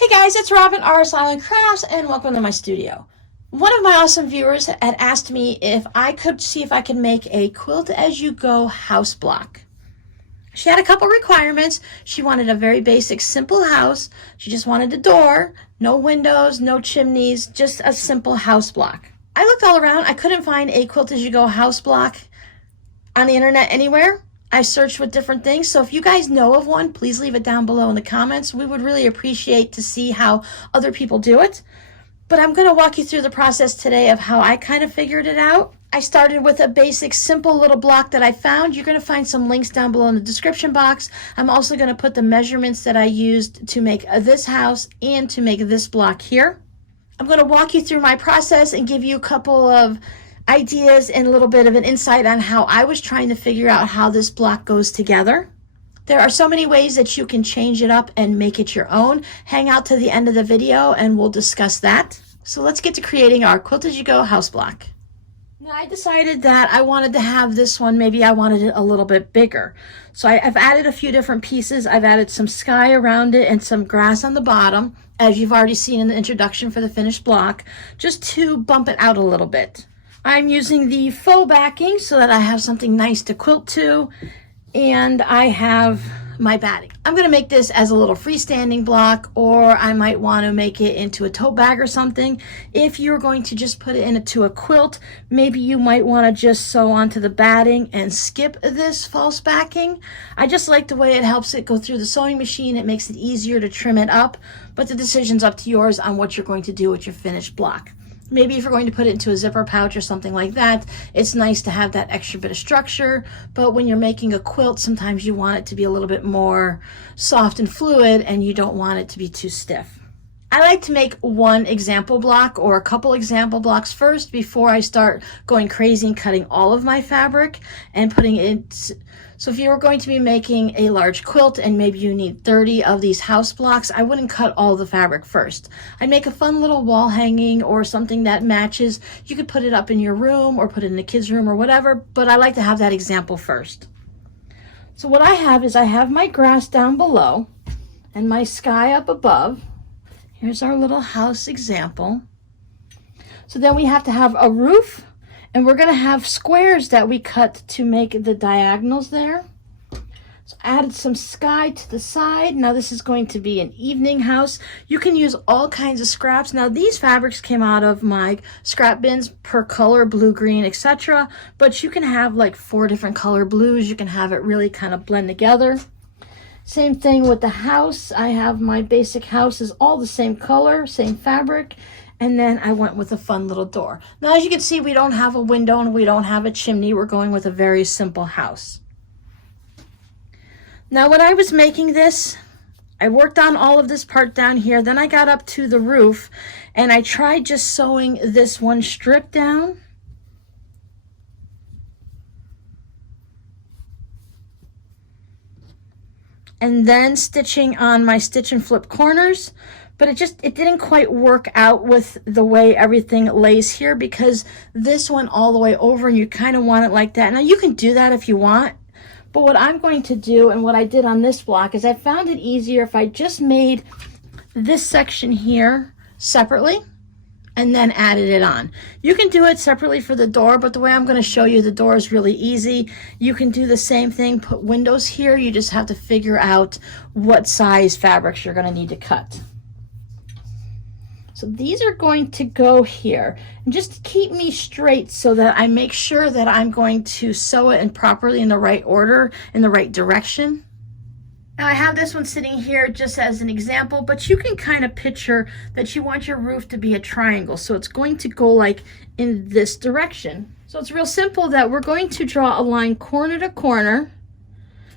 Hey guys, it's Robin RS Island Crafts and welcome to my studio. One of my awesome viewers had asked me if I could see if I could make a quilt as you go house block. She had a couple requirements. She wanted a very basic, simple house. She just wanted a door, no windows, no chimneys, just a simple house block. I looked all around. I couldn't find a quilt as you go house block on the internet anywhere. I searched with different things, so if you guys know of one, please leave it down below in the comments. We would really appreciate to see how other people do it. But I'm going to walk you through the process today of how I kind of figured it out. I started with a basic, simple little block that I found. You're going to find some links down below in the description box. I'm also going to put the measurements that I used to make this house and to make this block here. I'm going to walk you through my process and give you a couple of ideas and a little bit of an insight on how I was trying to figure out how this block goes together. There are so many ways that you can change it up and make it your own. Hang out to the end of the video and we'll discuss that. So let's get to creating our Quilt As You Go house block. Now I decided that I wanted to have this one, maybe I wanted it a little bit bigger. So I've added a few different pieces. I've added some sky around it and some grass on the bottom, as you've already seen in the introduction for the finished block, just to bump it out a little bit. I'm using the faux backing so that I have something nice to quilt to, and I have my batting. I'm going to make this as a little freestanding block, or I might want to make it into a tote bag or something. If you're going to just put it into a quilt, maybe you might want to just sew onto the batting and skip this false backing. I just like the way it helps it go through the sewing machine. It makes it easier to trim it up, but the decision's up to yours on what you're going to do with your finished block. Maybe if you're going to put it into a zipper pouch or something like that, it's nice to have that extra bit of structure. But when you're making a quilt, sometimes you want it to be a little bit more soft and fluid, and you don't want it to be too stiff. I like to make one example block or a couple example blocks first before I start going crazy and cutting all of my fabric and putting it. So if you were going to be making a large quilt and maybe you need 30 of these house blocks, I wouldn't cut all the fabric first. I'd make a fun little wall hanging or something that matches. You could put it up in your room or put it in the kids' room or whatever, but I like to have that example first. So what I have is I have my grass down below and my sky up above. Here's our little house example. So then we have to have a roof, and we're going to have squares that we cut to make the diagonals there. So I added some sky to the side. Now this is going to be an evening house. You can use all kinds of scraps. Now these fabrics came out of my scrap bins per color, blue, green, etc. But you can have like 4 different color blues. You can have it really kind of blend together. Same thing with the house. I have my basic house is all the same color, same fabric, and then I went with a fun little door. Now as you can see, we don't have a window and we don't have a chimney. We're going with a very simple house. Now when I was making this, I worked on all of this part down here. Then I got up to the roof and I tried just sewing this one strip down. And then stitching on my stitch and flip corners, but it didn't quite work out with the way everything lays here, because this went all the way over and you kind of want it like that. Now you can do that if you want, but what I'm going to do and what I did on this block is I found it easier if I just made this section here separately and then added it on. You can do it separately for the door, but the way I'm going to show you the door is really easy. You can do the same thing, put windows here. You just have to figure out what size fabrics you're going to need to cut. So these are going to go here, and just to keep me straight so that I make sure that I'm going to sew it in properly in the right order, in the right direction. Now I have this one sitting here just as an example, but you can kind of picture that you want your roof to be a triangle. So it's going to go like in this direction. So it's real simple that we're going to draw a line corner to corner.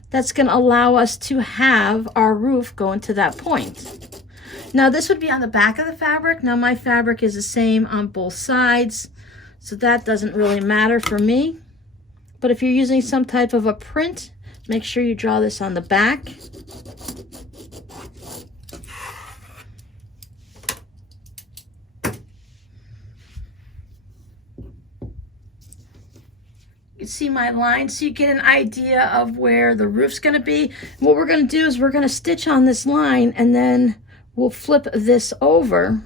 That's going to allow us to have our roof go into that point. Now this would be on the back of the fabric. Now my fabric is the same on both sides, so that doesn't really matter for me. But if you're using some type of a print, make sure you draw this on the back. You see my line, so you get an idea of where the roof's going to be. What we're going to do is we're going to stitch on this line, and then we'll flip this over.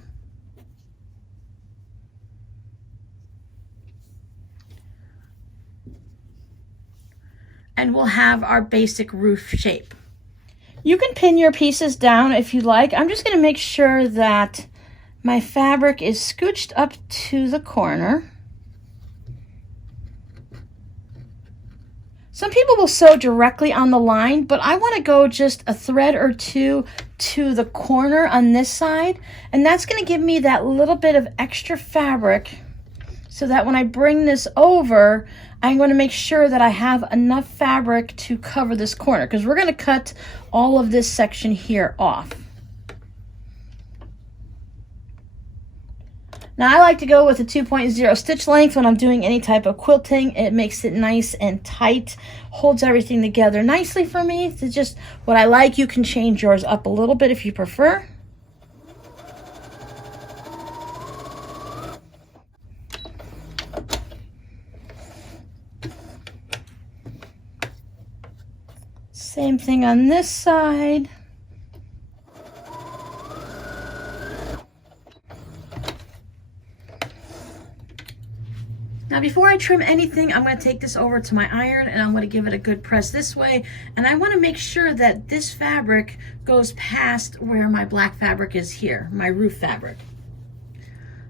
And we'll have our basic roof shape. You can pin your pieces down if you like. I'm just going to make sure that my fabric is scooched up to the corner. Some people will sew directly on the line, but I want to go just a thread or two to the corner on this side, and that's going to give me that little bit of extra fabric so that when I bring this over, I'm going to make sure that I have enough fabric to cover this corner, because we're going to cut all of this section here off. Now I like to go with a 2.0 stitch length when I'm doing any type of quilting. It makes it nice and tight, holds everything together nicely for me. It's just what I like. You can change yours up a little bit if you prefer. Same thing on this side. Now before I trim anything, I'm going to take this over to my iron and I'm going to give it a good press this way. And I want to make sure that this fabric goes past where my black fabric is here, my roof fabric.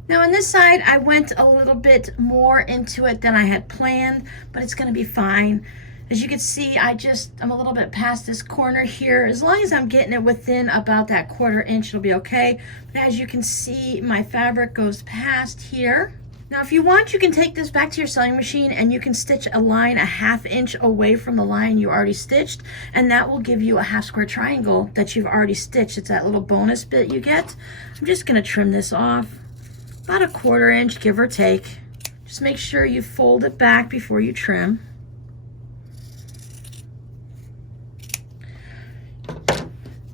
Now on this side, I went a little bit more into it than I had planned, but it's going to be fine. As you can see, I'm a little bit past this corner here. As long as I'm getting it within about that 1/4 inch, it'll be okay. But as you can see, my fabric goes past here. Now, if you want, you can take this back to your sewing machine and you can stitch a line a 1/2 inch away from the line you already stitched, and that will give you a 1/2 square triangle that you've already stitched. It's that little bonus bit you get. I'm just going to trim this off about a 1/4 inch, give or take. Just make sure you fold it back before you trim.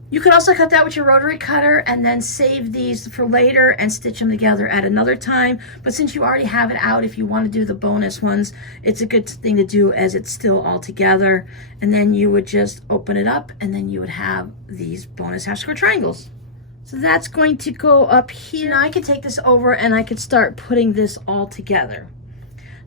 You could also cut that with your rotary cutter and then save these for later and stitch them together at another time. But since you already have it out, if you want to do the bonus ones, it's a good thing to do as it's still all together. And then you would just open it up and then you would have these bonus 1/2 square triangles. So that's going to go up here. Now I can take this over and I could start putting this all together.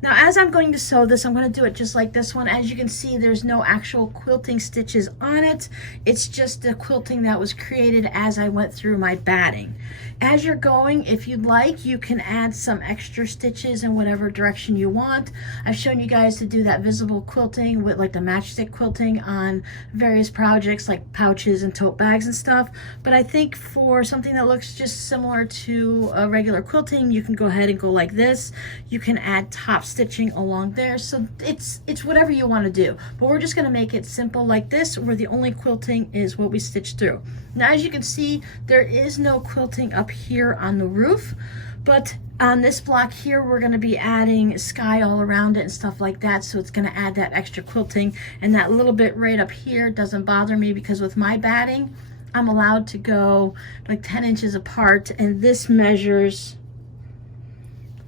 Now as I'm going to sew this, I'm going to do it just like this one. As you can see, there's no actual quilting stitches on it. It's just the quilting that was created as I went through my batting. As you're going, if you'd like, you can add some extra stitches in whatever direction you want. I've shown you guys to do that visible quilting with like the matchstick quilting on various projects like pouches and tote bags and stuff. But I think for something that looks just similar to a regular quilting, you can go ahead and go like this. You can add top stitching along there, so it's whatever you want to do, but we're just going to make it simple like this, where the only quilting is what we stitched through. Now as you can see, there is no quilting up here on the roof, but on this block here we're going to be adding sky all around it and stuff like that, so it's going to add that extra quilting. And that little bit right up here doesn't bother me because with my batting I'm allowed to go like 10 inches apart, and this measures,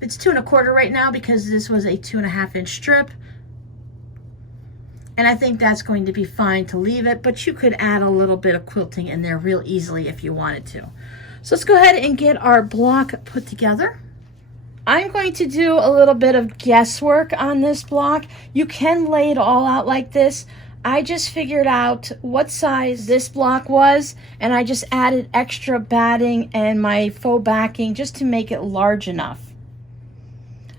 it's 2 1/4 right now because this was a 2 1/2 inch strip. And I think that's going to be fine to leave it, but you could add a little bit of quilting in there real easily if you wanted to. So let's go ahead and get our block put together. I'm going to do a little bit of guesswork on this block. You can lay it all out like this. I just figured out what size this block was, and I just added extra batting and my faux backing just to make it large enough.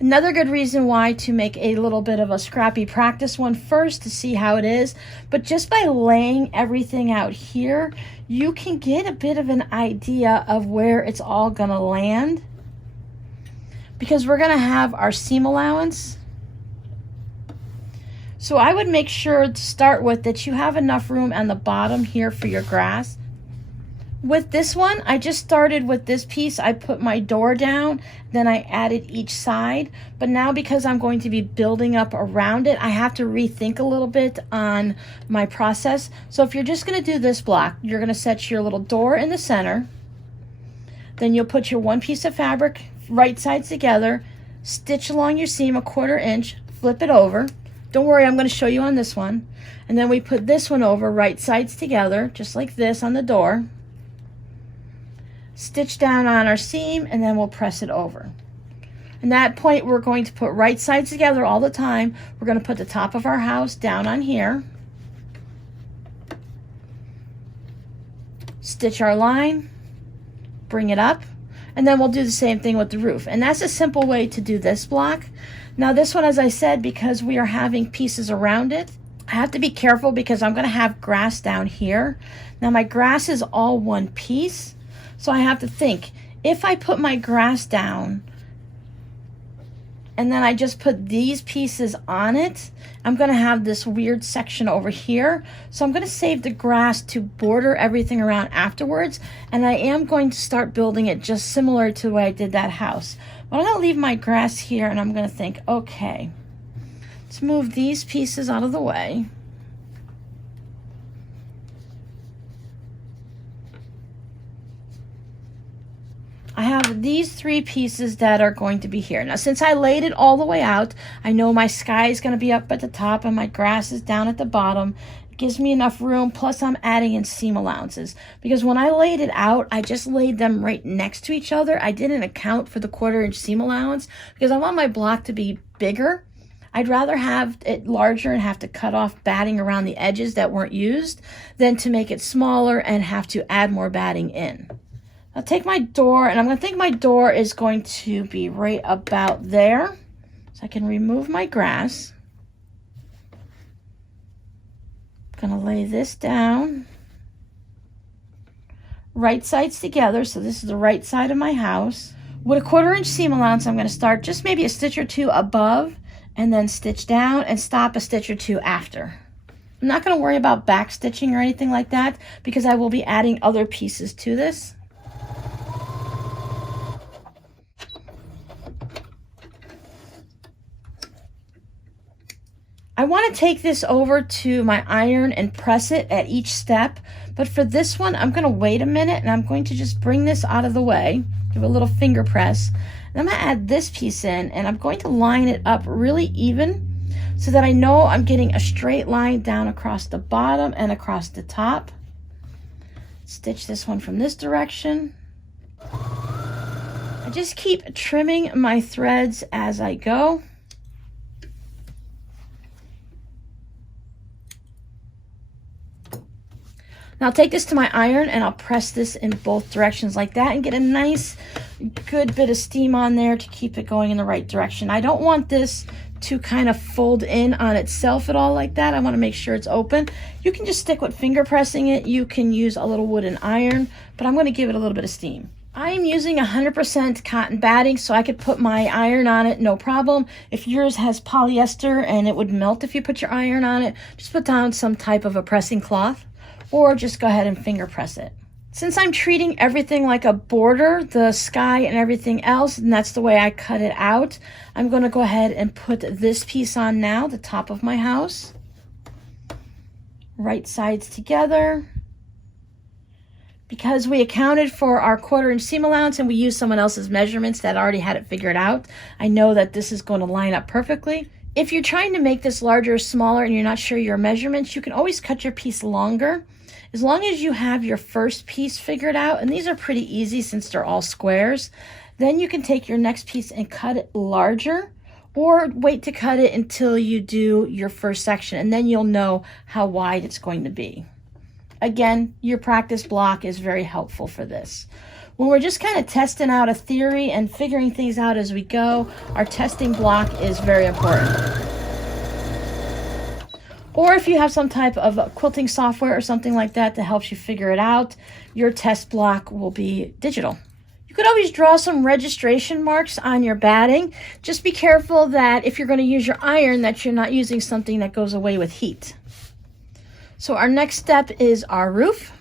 Another good reason why to make a little bit of a scrappy practice one first to see how it is, but just by laying everything out here, you can get a bit of an idea of where it's all gonna land, because we're gonna have our seam allowance. So I would make sure to start with that you have enough room on the bottom here for your grass. With this one, I just started with this piece. I put my door down, then I added each side. But now because I'm going to be building up around it, I have to rethink a little bit on my process. So if you're just going to do this block, you're going to set your little door in the center. Then you'll put your one piece of fabric right sides together, stitch along your seam a 1/4 inch, flip it over. Don't worry, I'm going to show you on this one. And then we put this one over right sides together, just like this on the door. stitch down on our seam, and then we'll press it over. And that point, we're going to put right sides together all the time. We're going to put the top of our house down on here. Stitch our line, bring it up, and then we'll do the same thing with the roof. And that's a simple way to do this block. Now this one, as I said, because we are having pieces around it, I have to be careful because I'm going to have grass down here. Now my grass is all one piece, so I have to think, if I put my grass down and then I just put these pieces on it, I'm going to have this weird section over here. So I'm going to save the grass to border everything around afterwards. And I am going to start building it just similar to the way I did that house. But I'm going to leave my grass here, and I'm going to think, okay, let's move these pieces out of the way. I have these 3 pieces that are going to be here. Now, since I laid it all the way out, I know my sky is going to be up at the top and my grass is down at the bottom. It gives me enough room, plus I'm adding in seam allowances. Because when I laid it out, I just laid them right next to each other. I didn't account for the 1/4 inch seam allowance because I want my block to be bigger. I'd rather have it larger and have to cut off batting around the edges that weren't used than to make it smaller and have to add more batting in. I'll take my door, and I'm going to think my door is going to be right about there. So I can remove my grass. I'm going to lay this down. Right sides together, so this is the right side of my house. With a 1/4 inch seam allowance, I'm going to start just maybe a stitch or 2 above, and then stitch down and stop a stitch or 2 after. I'm not going to worry about back stitching or anything like that because I will be adding other pieces to this. I want to take this over to my iron and press it at each step, but for this one, I'm going to wait a minute and I'm going to just bring this out of the way, give it a little finger press, and I'm going to add this piece in, and I'm going to line it up really even so that I know I'm getting a straight line down across the bottom and across the top. Stitch this one from this direction. I just keep trimming my threads as I go. Now I'll take this to my iron and I'll press this in both directions like that and get a nice good bit of steam on there to keep it going in the right direction. I don't want this to kind of fold in on itself at all like that. I want to make sure it's open. You can just stick with finger pressing it. You can use a little wooden iron, but I'm going to give it a little bit of steam. I am using 100% cotton batting, so I could put my iron on it, no problem. If yours has polyester and it would melt if you put your iron on it, just put down some type of a pressing cloth, or just go ahead and finger press it. Since I'm treating everything like a border, the sky and everything else, and that's the way I cut it out, I'm going to go ahead and put this piece on now, the top of my house. Right sides together. Because we accounted for our 1/4 inch seam allowance and we used someone else's measurements that already had it figured out, I know that this is going to line up perfectly. If you're trying to make this larger or smaller and you're not sure your measurements, you can always cut your piece longer. As long as you have your first piece figured out, and these are pretty easy since they're all squares, then you can take your next piece and cut it larger, or wait to cut it until you do your first section, and then you'll know how wide it's going to be. Again, your practice block is very helpful for this. When we're just kind of testing out a theory and figuring things out as we go, our testing block is very important. Or if you have some type of quilting software or something like that that helps you figure it out, your test block will be digital. You could always draw some registration marks on your batting. Just be careful that if you're going to use your iron, that you're not using something that goes away with heat. So our next step is our roof.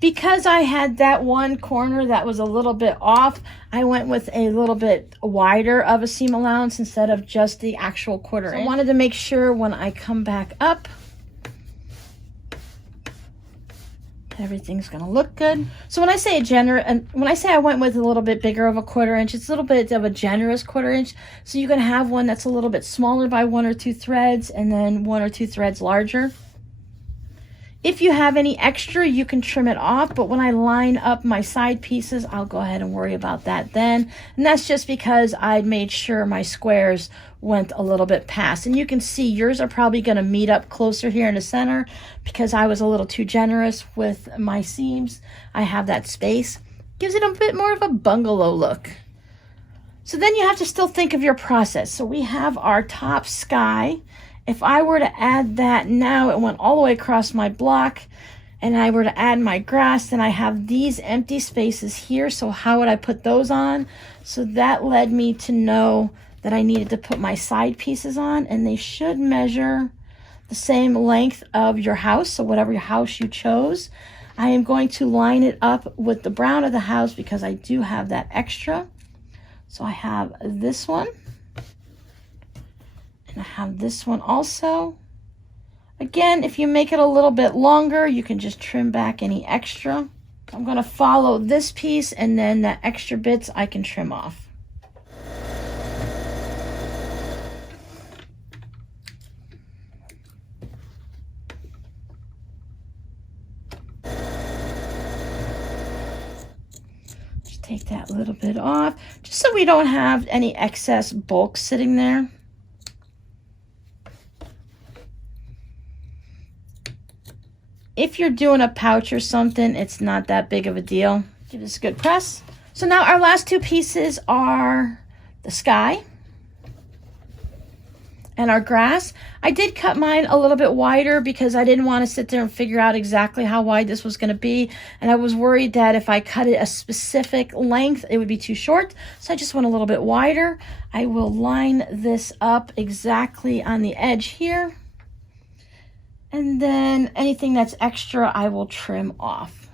Because I had that one corner that was a little bit off, I went with a little bit wider of a seam allowance instead of just the actual 1/4 inch. I wanted to make sure when I come back up Everything's gonna look good. So when I say I went with a little bit bigger of a 1/4 inch, it's a little bit of a generous 1/4 inch. So you can have one that's a little bit smaller by 1 or 2 threads, and then 1 or 2 threads larger. If you have any extra, you can trim it off, but when I line up my side pieces, I'll go ahead and worry about that then. And that's just because I made sure my squares went a little bit past. And you can see yours are probably going to meet up closer here in the center because I was a little too generous with my seams. I have that space. Gives it a bit more of a bungalow look. So then you have to still think of your process. So we have our top sky. If I were to add that now, it went all the way across my block, and I were to add my grass, then I have these empty spaces here. So how would I put those on? So that led me to know that I needed to put my side pieces on, and they should measure the same length of your house. So whatever your house you chose, I am going to line it up with the brown of the house because I do have that extra. So I have this one. And I have this one also. Again, if you make it a little bit longer, you can just trim back any extra. I'm going to follow this piece, and then the extra bits I can trim off. Just take that little bit off, just so we don't have any excess bulk sitting there. If you're doing a pouch or something, it's not that big of a deal. Give this a good press. So now our last 2 pieces are the sky and our grass. I did cut mine a little bit wider because I didn't want to sit there and figure out exactly how wide this was going to be. And I was worried that if I cut it a specific length, it would be too short. So I just went a little bit wider. I will line this up exactly on the edge here. And then anything that's extra, I will trim off.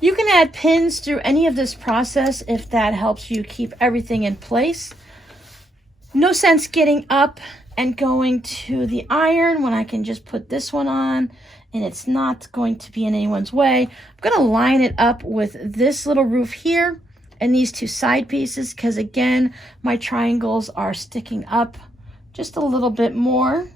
You can add pins through any of this process if that helps you keep everything in place. No sense getting up and going to the iron when I can just put this one on and it's not going to be in anyone's way. I'm going to line it up with this little roof here and these 2 side pieces because, again, my triangles are sticking up just a little bit more.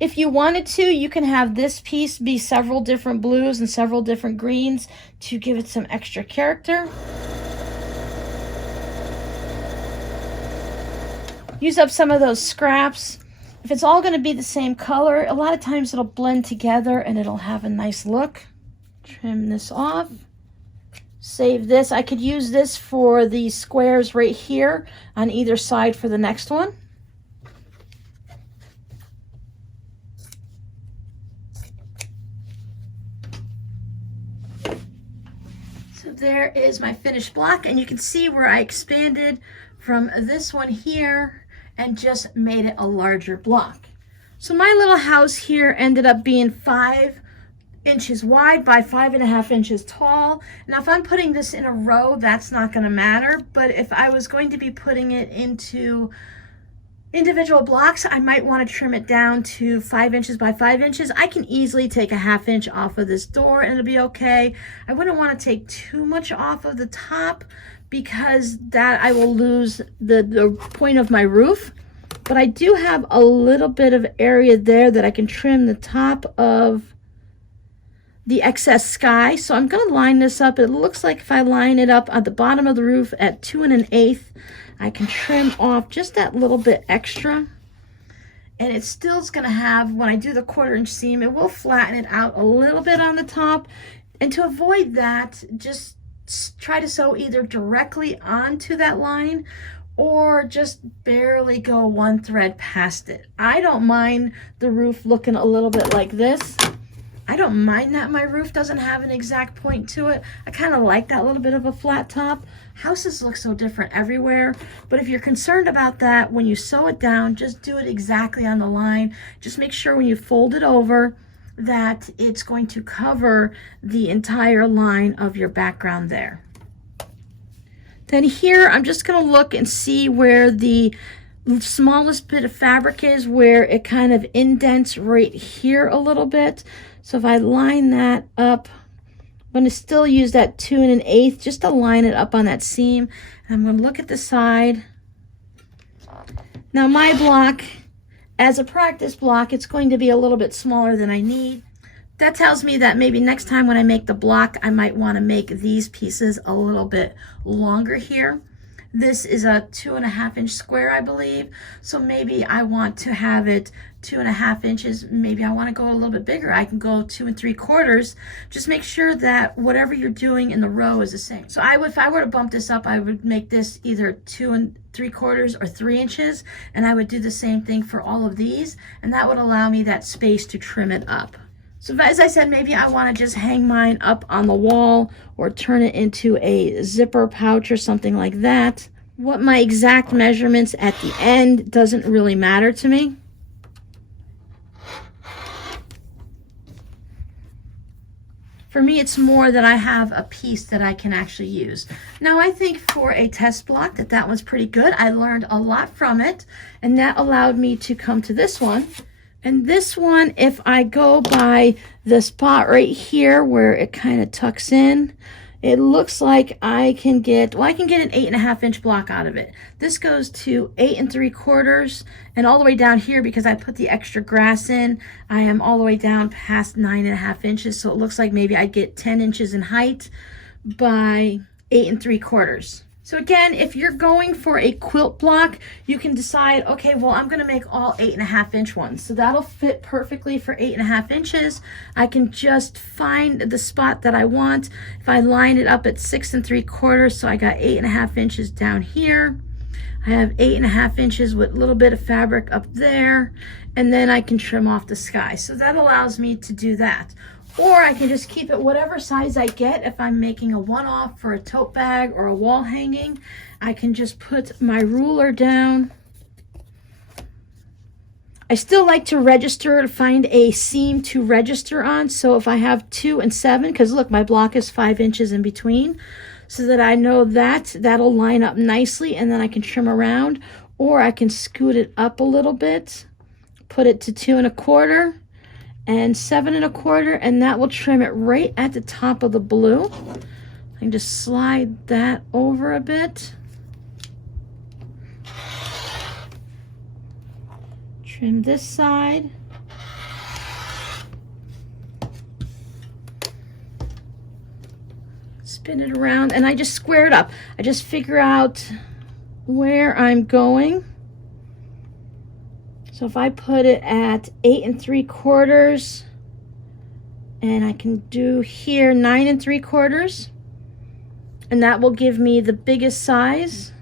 If you wanted to, you can have this piece be several different blues and several different greens to give it some extra character. Use up some of those scraps. If it's all going to be the same color, a lot of times it'll blend together and it'll have a nice look. Trim this off. Save this. I could use this for the squares right here on either side for the next one. So there is my finished block, and you can see where I expanded from this one here and just made it a larger block. So my little house here ended up being 5 inches wide by 5.5 inches tall. Now if I'm putting this in a row, that's not going to matter, but if I was going to be putting it into individual blocks, I might want to trim it down to 5 inches by 5 inches. I can easily take a 1/2 inch off of this door and it'll be okay. I wouldn't want to take too much off of the top because that I will lose the point of my roof. But I do have a little bit of area there that I can trim the top of the excess sky. So I'm going to line this up. It looks like if I line it up at the bottom of the roof at 2 1/8, I can trim off just that little bit extra. And it still is going to have, when I do the 1/4 inch seam, it will flatten it out a little bit on the top. And to avoid that, just try to sew either directly onto that line or just barely go 1 thread past it. I don't mind the roof looking a little bit like this. I don't mind that my roof doesn't have an exact point to it. I kind of like that little bit of a flat top. Houses look so different everywhere, but if you're concerned about that, when you sew it down, just do it exactly on the line. Just make sure when you fold it over that it's going to cover the entire line of your background there. Then here, I'm just gonna look and see where the smallest bit of fabric is, where it kind of indents right here a little bit. So if I line that up, I'm going to still use that 2 1/8 just to line it up on that seam. And I'm going to look at the side. Now my block, as a practice block, it's going to be a little bit smaller than I need. That tells me that maybe next time when I make the block, I might want to make these pieces a little bit longer here. This is a 2 1/2 inch square, I believe. So maybe I want to have it 2 1/2 inches. Maybe I want to go a little bit bigger. I can go 2 3/4. Just make sure that whatever you're doing in the row is the same. So if I were to bump this up, I would make this either 2 3/4 or 3 inches. And I would do the same thing for all of these. And that would allow me that space to trim it up. So as I said, maybe I want to just hang mine up on the wall or turn it into a zipper pouch or something like that. What my exact measurements at the end doesn't really matter to me. For me, it's more that I have a piece that I can actually use. Now, I think for a test block that one's pretty good. I learned a lot from it, and that allowed me to come to this one. And this one, if I go by the spot right here where it kind of tucks in, it looks like I can get an 8 1/2 inch block out of it. This goes to 8 3/4, and all the way down here, because I put the extra grass in, I am all the way down past 9 1/2 inches. So it looks like maybe I get 10 inches in height by 8 3/4. So again, if you're going for a quilt block, you can decide, okay, well, I'm going to make all 8 1/2 inch ones. So that'll fit perfectly for 8 1/2 inches. I can just find the spot that I want. If I line it up at 6 3/4, so I got 8 1/2 inches down here. I have 8 1/2 inches with a little bit of fabric up there, and then I can trim off the sky. So that allows me to do that. Or I can just keep it whatever size I get. If I'm making a one-off for a tote bag or a wall hanging, I can just put my ruler down. I still like to register, to find a seam to register on. So if I have 2 and 7, because look, my block is 5 inches in between, so that I know that that'll line up nicely, and then I can trim around. Or I can scoot it up a little bit, put it to 2 1/4. And 7 1/4, and that will trim it right at the top of the blue. I can just slide that over a bit. Trim this side. Spin it around, and I just square it up. I just figure out where I'm going. So if I put it at 8 3/4, and I can do here 9 3/4, and that will give me the biggest size.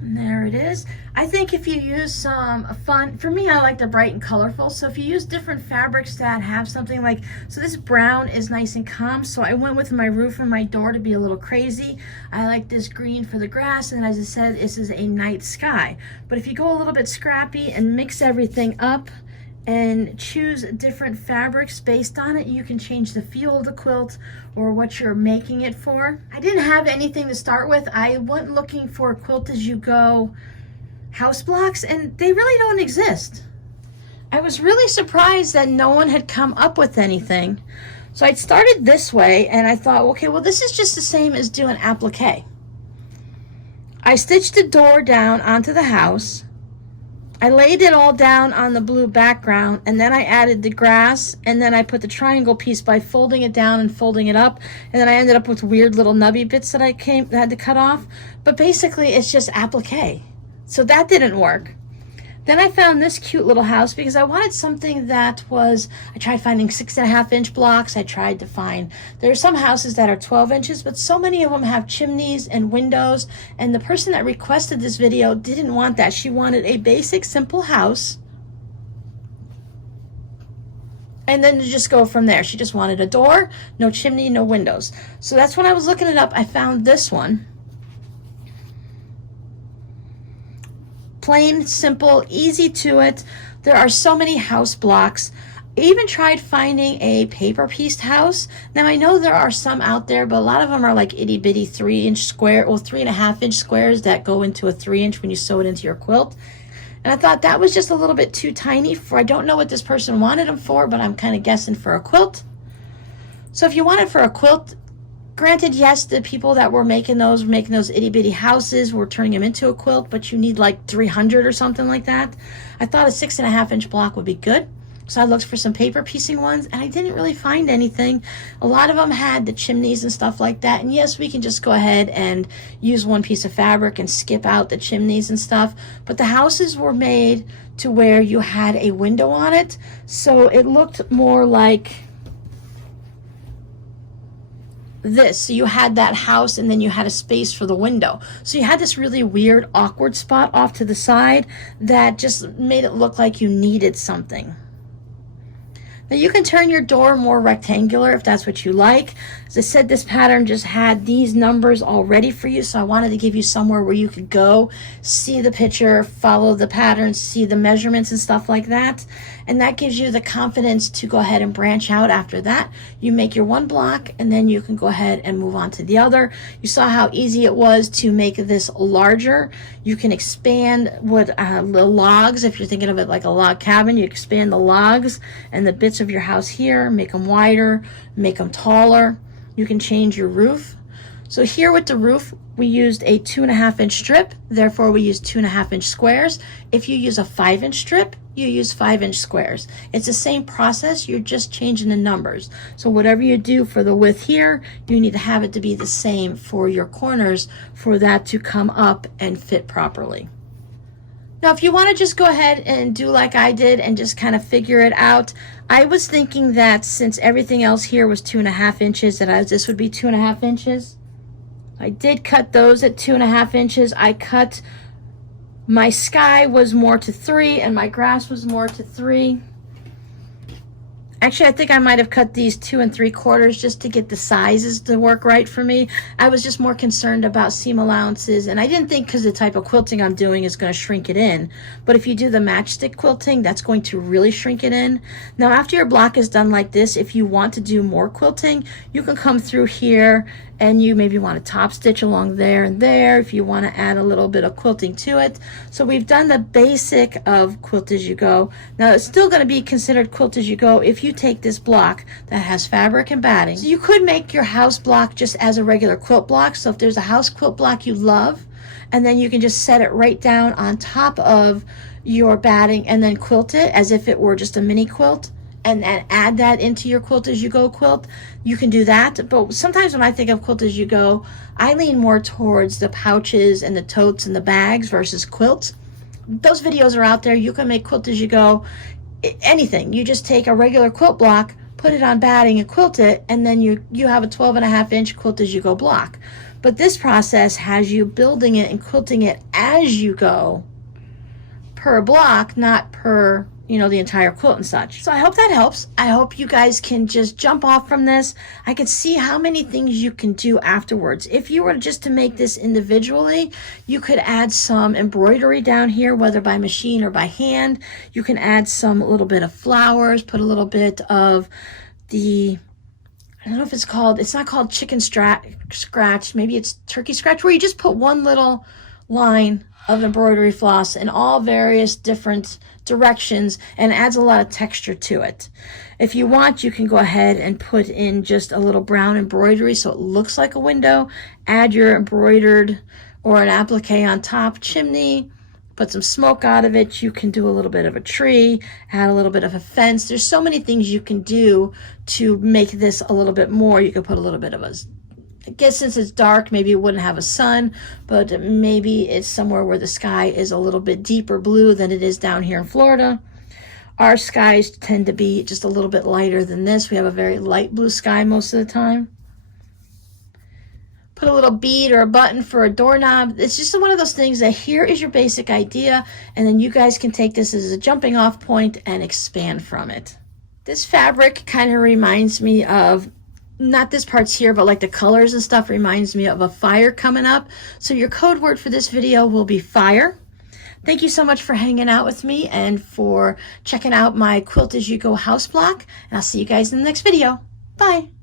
And there it is. I think if you use some fun, for me, I like the bright and colorful. So if you use different fabrics that have something like, so this brown is nice and calm. So I went with my roof and my door to be a little crazy. I like this green for the grass. And as I said, this is a night sky. But if you go a little bit scrappy and mix everything up and choose different fabrics based on it, you can change the feel of the quilt or what you're making it for. I didn't have anything to start with. I went looking for quilt as you go house blocks, and they really don't exist. I was really surprised that no one had come up with anything. So I started this way, and I thought, okay, well, this is just the same as doing applique. I stitched the door down onto the house. I laid it all down on the blue background, and then I added the grass, and then I put the triangle piece by folding it down and folding it up, and then I ended up with weird little nubby bits that I had to cut off. But basically, it's just applique. So that didn't work. Then I found this cute little house because I wanted something that was, I tried finding 6 1/2 inch blocks. I tried to find, there are some houses that are 12 inches, but so many of them have chimneys and windows. And the person that requested this video didn't want that. She wanted a basic, simple house. And then to just go from there. She just wanted a door, no chimney, no windows. So that's when I was looking it up. I found this one. Plain, simple, easy to it. There are so many house blocks. I even tried finding a paper pieced house. Now I know there are some out there, but a lot of them are like itty bitty 3-inch square or 3.5-inch squares that go into a 3-inch when you sew it into your quilt. And I thought that was just a little bit too tiny for, I don't know what this person wanted them for, but I'm kind of guessing for a quilt. So if you want it for a quilt, granted, yes, the people that were making those itty bitty houses were turning them into a quilt, but you need like 300 or something like that. I thought a 6.5-inch block would be good. So I looked for some paper piecing ones, and I didn't really find anything. A lot of them had the chimneys and stuff like that. And yes, we can just go ahead and use one piece of fabric and skip out the chimneys and stuff. But the houses were made to where you had a window on it. So it looked more like this. So you had that house and then you had a space for the window. So you had this really weird, awkward spot off to the side that just made it look like you needed something. Now you can turn your door more rectangular if that's what you like. As I said, this pattern just had these numbers all ready for you, so I wanted to give you somewhere where you could go, see the picture, follow the pattern, see the measurements and stuff like that. And that gives you the confidence to go ahead and branch out after that. You make your one block and then you can go ahead and move on to the other. You saw how easy it was to make this larger. You can expand what the logs, if you're thinking of it like a log cabin, you expand the logs and the bits of your house here, make them wider, make them taller. You can change your roof. So here with the roof, we used a 2.5-inch strip, therefore we used 2.5-inch squares. If you use a 5-inch strip, you use 5-inch squares. It's the same process, you're just changing the numbers. So whatever you do for the width here, you need to have it to be the same for your corners for that to come up and fit properly. Now, if you want to just go ahead and do like I did and just kind of figure it out, I was thinking that since everything else here was 2.5 inches, that this would be 2.5 inches. I did cut those at 2.5 inches. I cut my sky was more to 3 and my grass was more to 3. Actually, I think I might have cut these 2 3/4 just to get the sizes to work right for me. I was just more concerned about seam allowances, and I didn't think because the type of quilting I'm doing is going to shrink it in. But if you do the matchstick quilting, that's going to really shrink it in. Now, after your block is done like this, if you want to do more quilting, you can come through here and you maybe want to top stitch along there and there if you want to add a little bit of quilting to it. So we've done the basic of quilt as you go. Now it's still going to be considered quilt as you go if you take this block that has fabric and batting. So you could make your house block just as a regular quilt block. So if there's a house quilt block you love, and then you can just set it right down on top of your batting and then quilt it as if it were just a mini quilt. And add that into your quilt as you go quilt, you can do that. But sometimes when I think of quilt as you go, I lean more towards the pouches and the totes and the bags versus quilts. Those videos are out there. You can make quilt as you go, anything. You just take a regular quilt block, put it on batting and quilt it, and then you have a 12.5-inch quilt as you go block. But this process has you building it and quilting it as you go per block, not per the entire quilt and such. So I hope that helps. I hope you guys can just jump off from this. I can see how many things you can do afterwards. If you were just to make this individually, you could add some embroidery down here, whether by machine or by hand. You can add some little bit of flowers, put a little bit of the, I don't know if it's not called chicken scratch, maybe it's turkey scratch, where you just put one little line of embroidery floss in all various different directions and adds a lot of texture to it. If you want, you can go ahead and put in just a little brown embroidery so it looks like a window. Add your embroidered or an applique on top chimney, put some smoke out of it. You can do a little bit of a tree, add a little bit of a fence. There's so many things you can do to make this a little bit more. You could put a little bit of I guess since it's dark, maybe it wouldn't have a sun, but maybe it's somewhere where the sky is a little bit deeper blue than it is down here in Florida. Our skies tend to be just a little bit lighter than this. We have a very light blue sky most of the time. Put a little bead or a button for a doorknob. It's just one of those things that here is your basic idea, and then you guys can take this as a jumping off point and expand from it. This fabric kind of reminds me of, not this part's here, but like the colors and stuff reminds me of a fire coming up. So your code word for this video will be fire. Thank you so much for hanging out with me and for checking out my Quilt As You Go house block. And I'll see you guys in the next video. Bye.